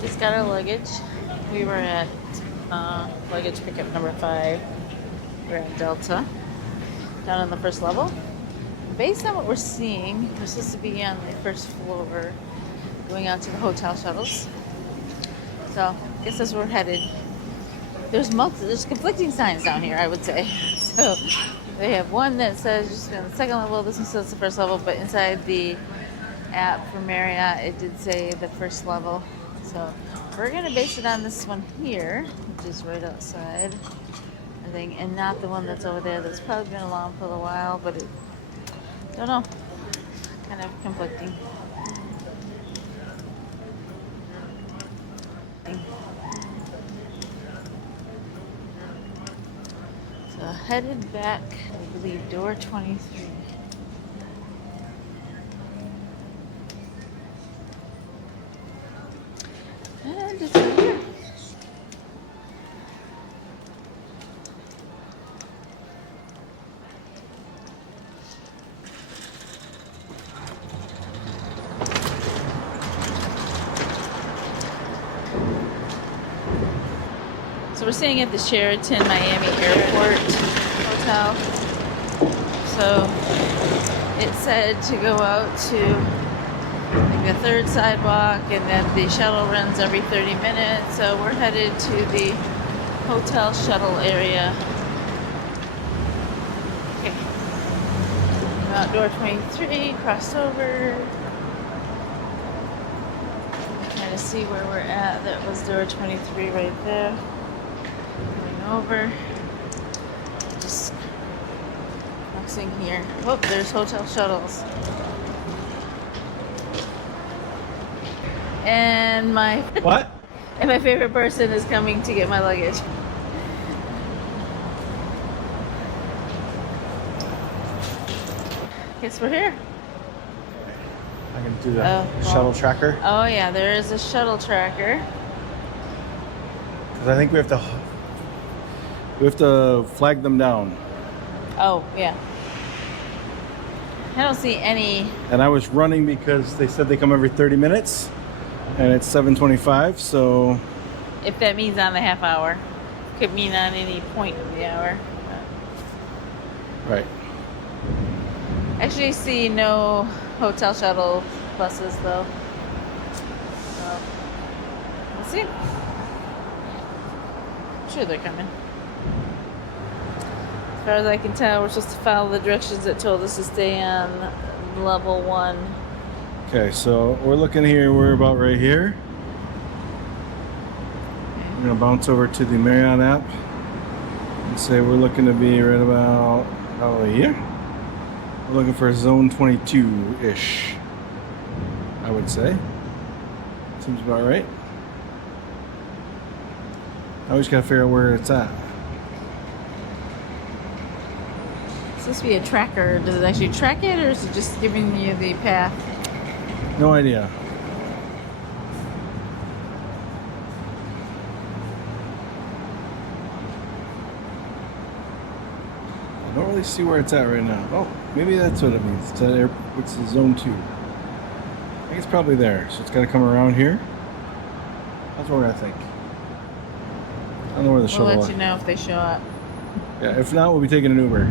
Just got our luggage. We were at luggage pickup number 5. We're at Delta, down on the first level. Based on what we're seeing, we're supposed to be on the first floor, going out to the hotel shuttles. So, I guess as we're headed, there's conflicting signs down here, I would say. So, they have one that says just on the second level, this one says the first level, but inside the app for Marriott, it did say the first level. So, we're going to base it on this one here, which is right outside, I think, and not the one that's over there that's probably been along for a while, but it, don't know, kind of conflicting. So headed back, I believe, door 23. And it's right here. So we're staying at the Sheraton Miami Airport Hotel. So it said to go out to the third sidewalk, and that the shuttle runs every 30 minutes. So we're headed to the hotel shuttle area. Okay. Out door 23, crossed over. Trying to see where we're at. That was door 23 right there. Going over. Just crossing here. Oh, there's hotel shuttles. And my What? And my favorite person is coming to get my luggage. Guess we're here. I can do the shuttle tracker. Oh yeah, there is a shuttle tracker. Because I think we have to flag them down. Oh yeah. I don't see any. And I was running because they said they come every 30 minutes. And it's 7:25, so... If that means on the half hour. Could mean on any point of the hour. Right. Actually see no hotel shuttle buses though. So, we'll see. I'm sure they're coming. As far as I can tell, we're supposed to follow the directions that told us to stay on level 1. Okay, so we're looking here, we're about right here. We're gonna bounce over to the Marriott app and say we're looking to be right about here. We're looking for zone 22-ish, I would say. Seems about right. I always gotta figure out where it's at. It's supposed to be a tracker. Does it actually track it, or is it just giving you the path? No idea. I don't really see where it's at right now. Oh, maybe that's what it means. It's zone 2. I think it's probably there. So it's got to come around here. That's what we're gonna think. I don't know where the shuttle is. We'll let you know if they show up. Yeah, if not, we'll be taking an Uber.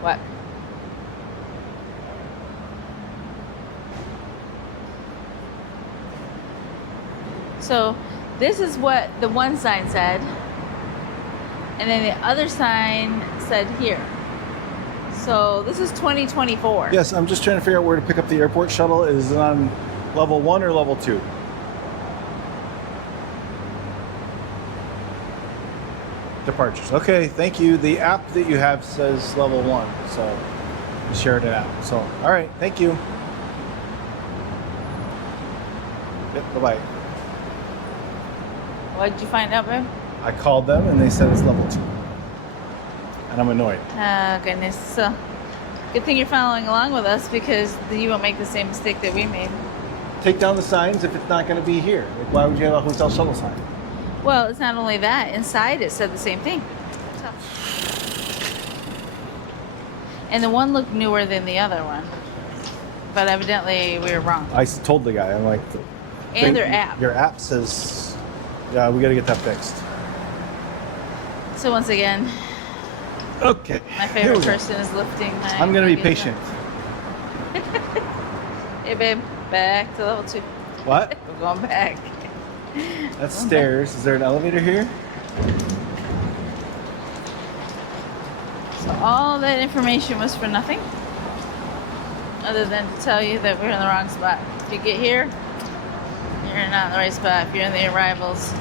What? So this is what the one sign said, and then the other sign said here. So this is 2024. Yes, I'm just trying to figure out where to pick up the airport shuttle. Is it on level 1 or level 2? Departures. Okay, thank you. The app that you have says level 1, so the Sheraton app. So, all right, thank you. Yep, bye-bye. What did you find out, babe? I called them and they said it's level 2. And I'm annoyed. Oh, goodness. So, good thing you're following along with us, because you won't make the same mistake that we made. Take down the signs if it's not going to be here. Like, why would you have a hotel shuttle sign? Well, it's not only that. Inside it said the same thing. So. And the one looked newer than the other one. but evidently we were wrong. I told the guy, I'm like, And their app. Your app says, yeah, we got to get that fixed. So once again, Okay. my here favorite we go. person is lifting my... I'm going to be luggage patient. up. Hey babe, back to level 2. What? We're going back. That's Going stairs. Is there an elevator here? So all that information was for nothing, other than to tell you that we're in the wrong spot. If you get here, you're not in the right spot. If you're in the arrivals.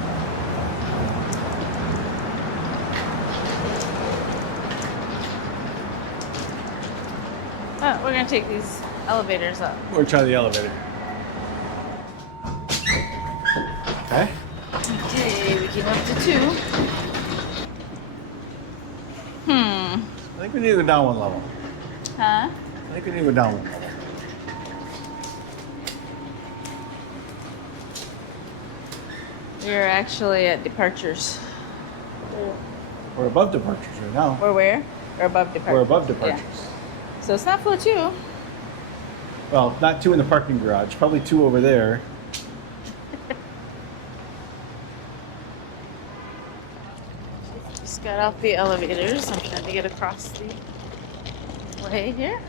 But we're gonna take these elevators up. We're going to try the elevator. Okay. Okay, we came up to 2. I think we need to go down one level. Huh? I think we need to go down one level. We're actually at departures. We're above departures right now. We're where? We're above departures. We're above departures. Yeah. So it's not floor 2. Well, not 2 in the parking garage. Probably 2 over there. Just got off the elevators. I'm trying to get across the way here.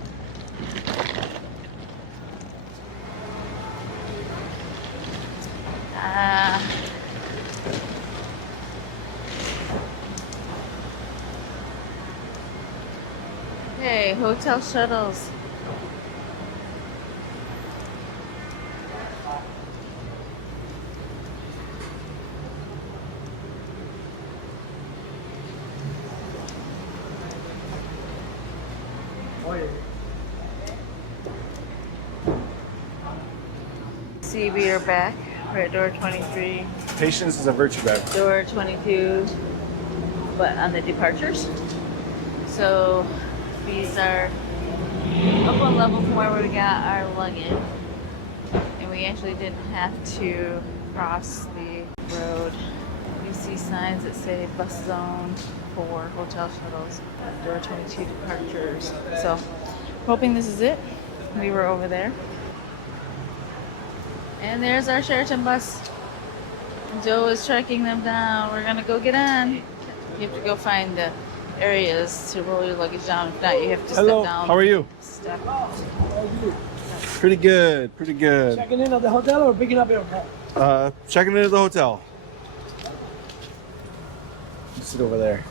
Okay, hotel shuttles. See, we are back. We're at door 23, Patience is a virtue, babe. door 22, but on the departures. So these are up one level from where we got our luggage. And we actually didn't have to cross the road. You see signs that say bus zone for hotel shuttles, door 22 departures. So hoping this is it. We were over there. And there's our Sheraton bus. Joe is tracking them down. We're gonna go get on. You have to go find the areas to roll your luggage down. If not, you have to Hello, step down. how are you? Step. Pretty good, pretty good. Checking in at the hotel or picking up airport? Checking into the hotel. You sit over there.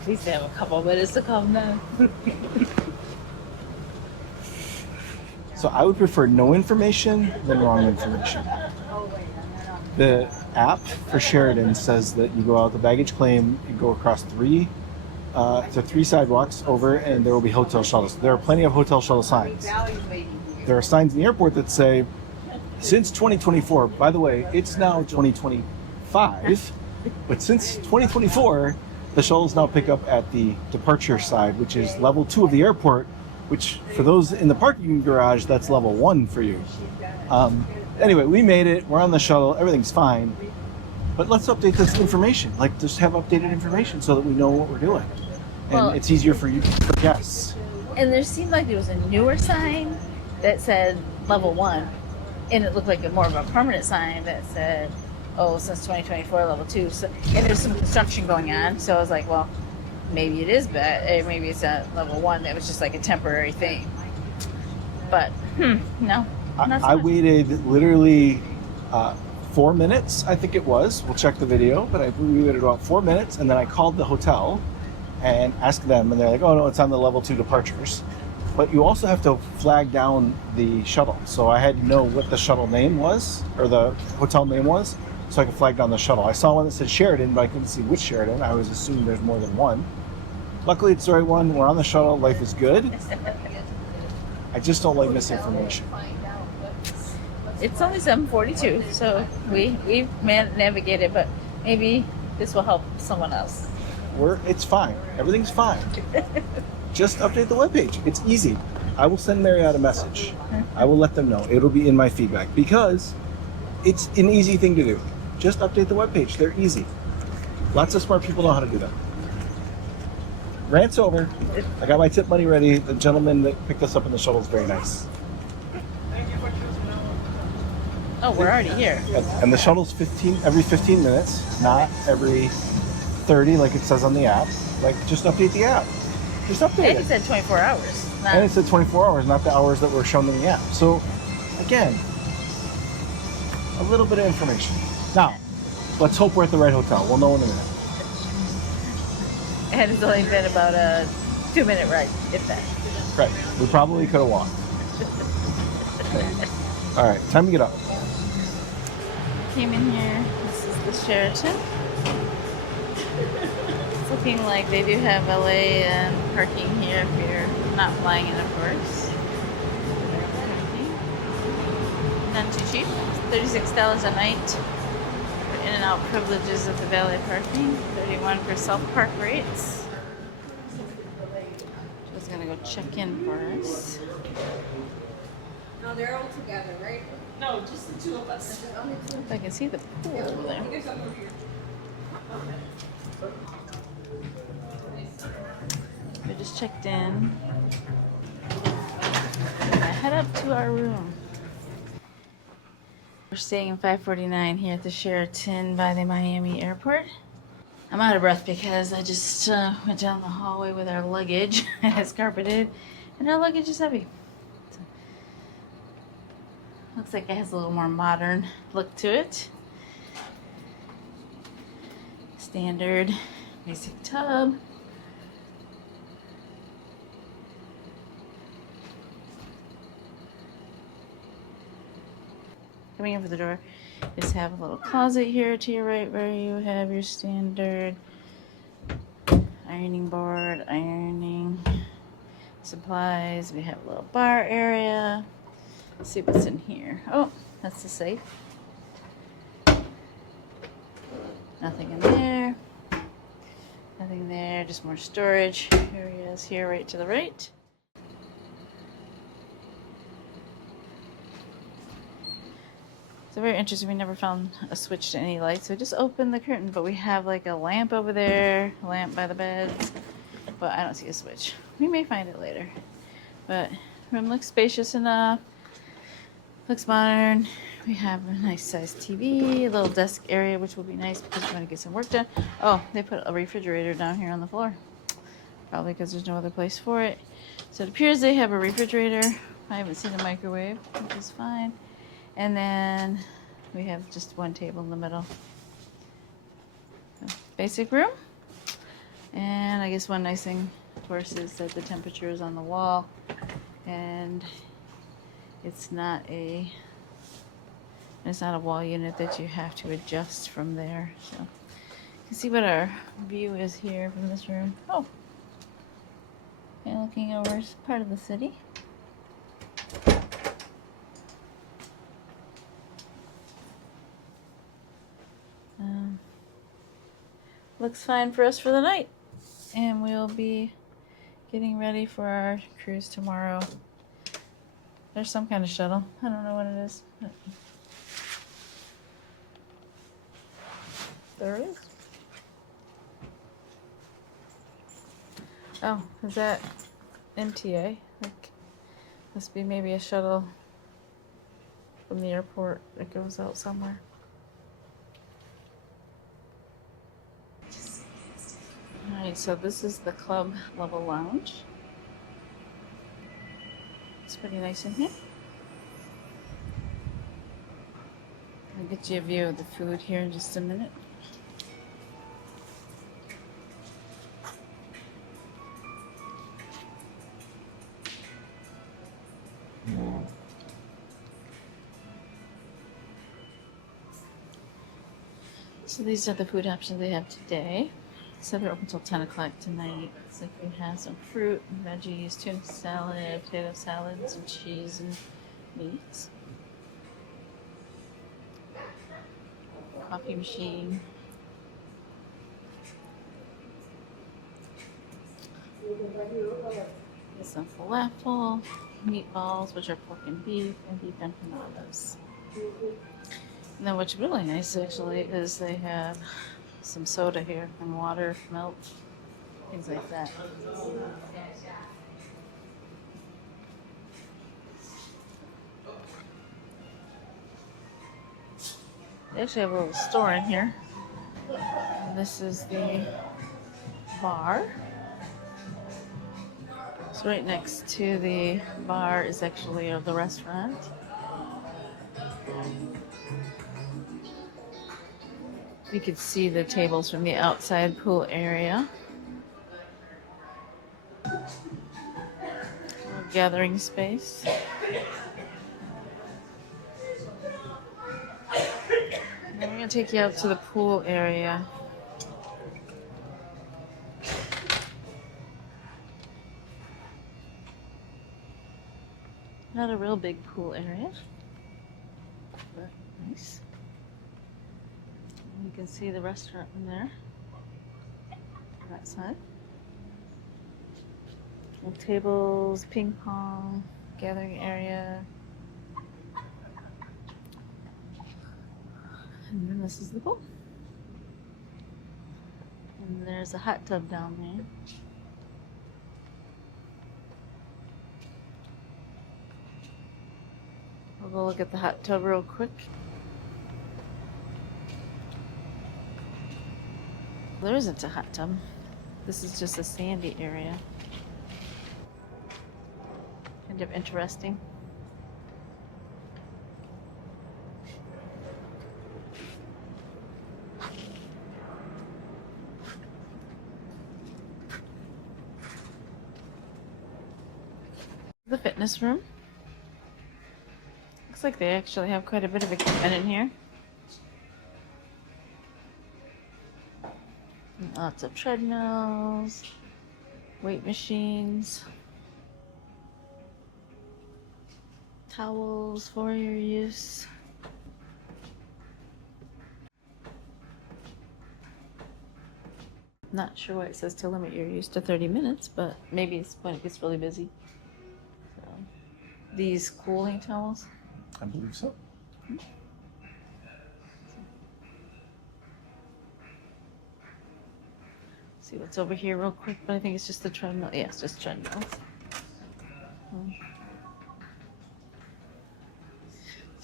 At least they have a couple minutes to come down. So I would prefer no information than wrong information. The app for Sheraton says that you go out the baggage claim, you go across three sidewalks over, and there will be hotel shuttles. There are plenty of hotel shuttle signs. There are signs in the airport that say, since 2024, by the way, it's now 2025, but since 2024, the shuttles now pick up at the departure side, which is level 2 of the airport, which for those in the parking garage, that's level 1 for you. Anyway, we made it. We're on the shuttle. Everything's fine. But let's update this information. Like, just have updated information so that we know what we're doing. And Well, it's easier for you, for guests. And there seemed like there was a newer sign that said level 1, and it looked like a more of a permanent sign that said, oh, since 2024, level 2. So, and there's some construction going on, so I was like, well, maybe it is bad. Maybe it's at level 1 that was just like a temporary thing. But, no. not so I much. waited literally 4 minutes, I think it was. We'll check the video, but we waited about 4 minutes, and then I called the hotel and asked them, and they're like, oh no, it's on the level 2 departures. But you also have to flag down the shuttle. So I had to know what the shuttle name was, or the hotel name was, so I could flag down the shuttle. I saw one that said Sheraton, but I couldn't see which Sheraton. I was assuming there's more than one. Luckily, it's the right one. We're on the shuttle. Life is good. I just don't like misinformation. It's only 7:42, so we've navigated, but maybe this will help someone else. It's fine. Everything's fine. Just update the webpage. It's easy. I will send Marriott a message. I will let them know. It'll be in my feedback because it's an easy thing to do. Just update the webpage. They're easy. Lots of smart people know how to do that. Rant's over. I got my tip money ready. The gentleman that picked us up in the shuttle is very nice. Oh, we're already here. And the shuttle's every 15 minutes, not every 30 like it says on the app. Like, just update the app. Just update And it. it said 24 hours. And it said 24 hours, not the hours that were shown in the app. So, again, a little bit of information. Now, let's hope we're at the right hotel. We'll know in a minute. And it's only been about a 2-minute ride, if that. Right. We probably could have walked. Okay. All right, time to get up. Came in here. This is the Sheraton. It's looking like they do have LA and parking here if you're not flying in, of course. Not too cheap. $36 a night for in and out privileges of the valet parking. $31 for self-park rates. Just gonna go check in for us. No, they're all together, right? No, just the two of us. If I can see the pool over there. There's some over here. We just checked in. We're gonna head up to our room. We're staying in 549 here at the Sheraton by the Miami Airport. I'm out of breath because I just went down the hallway with our luggage. It's carpeted, and our luggage is heavy. So, looks like it has a little more modern look to it. Standard basic tub. Coming in for the door, just have a little closet here to your right where you have your standard ironing board, ironing supplies. We have a little bar area. Let's see what's in here. Oh, that's the safe. Nothing in there. Nothing there, just more storage areas here right to the right. So very interesting. We never found a switch to any lights. So we just opened the curtain, but we have like a lamp over there, a lamp by the beds, but I don't see a switch. We may find it later. But room looks spacious enough. Looks modern. We have a nice sized TV, a little desk area, which will be nice because we're going to get some work done. Oh, they put a refrigerator down here on the floor. Probably because there's no other place for it. So it appears they have a refrigerator. I haven't seen a microwave, which is fine. And then we have just one table in the middle. So, basic room. And I guess one nice thing, of course, is that the temperature is on the wall. And it's not a wall unit that you have to adjust from there. So you can see what our view is here from this room. Oh, and looking over part of the city. Looks fine for us for the night, and we'll be getting ready for our cruise tomorrow. There's some kind of shuttle. I don't know what it is, but there is. Oh, is that MTA? Like, must be maybe a shuttle from the airport that goes out somewhere. Alright, so this is the club level lounge. It's pretty nice in here. I'll get you a view of the food here in just a minute. So these are the food options they have today. So they're open till 10 o'clock tonight. So you can have some fruit and veggies, tuna salad, potato salad, some cheese and meats. Coffee machine. Some falafel, meatballs, which are pork and beef empanadas. And then what's really nice actually is they have some soda here and water, milk. things like that. They actually have a little store in here. And this is the bar. So right next to the bar is actually the restaurant. You could see the tables from the outside pool area. Little gathering space. And then we're going to take you out to the pool area. Not a real big pool area, but nice. And you can see the restaurant in there, on that side. Little tables, ping pong, gathering area. And then this is the pool. And there's a hot tub down there. We'll go look at the hot tub real quick. There isn't a hot tub. This is just a sandy area. Kind of interesting. The fitness room. Looks like they actually have quite a bit of equipment in here. And lots of treadmills, weight machines, towels for your use. Not sure why it says to limit your use to 30 minutes, but maybe it's when it gets really busy. So, these cooling towels. I believe so. See what's over here real quick, but I think it's just the treadmill. Yeah, it's just treadmills.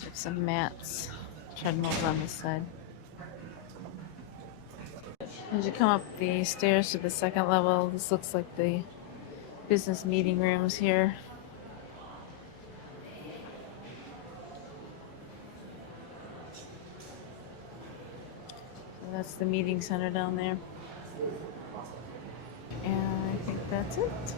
There's some mats, treadmills on this side. As you come up the stairs to the second level, this looks like the business meeting rooms here. So that's the meeting center down there. And I think that's it.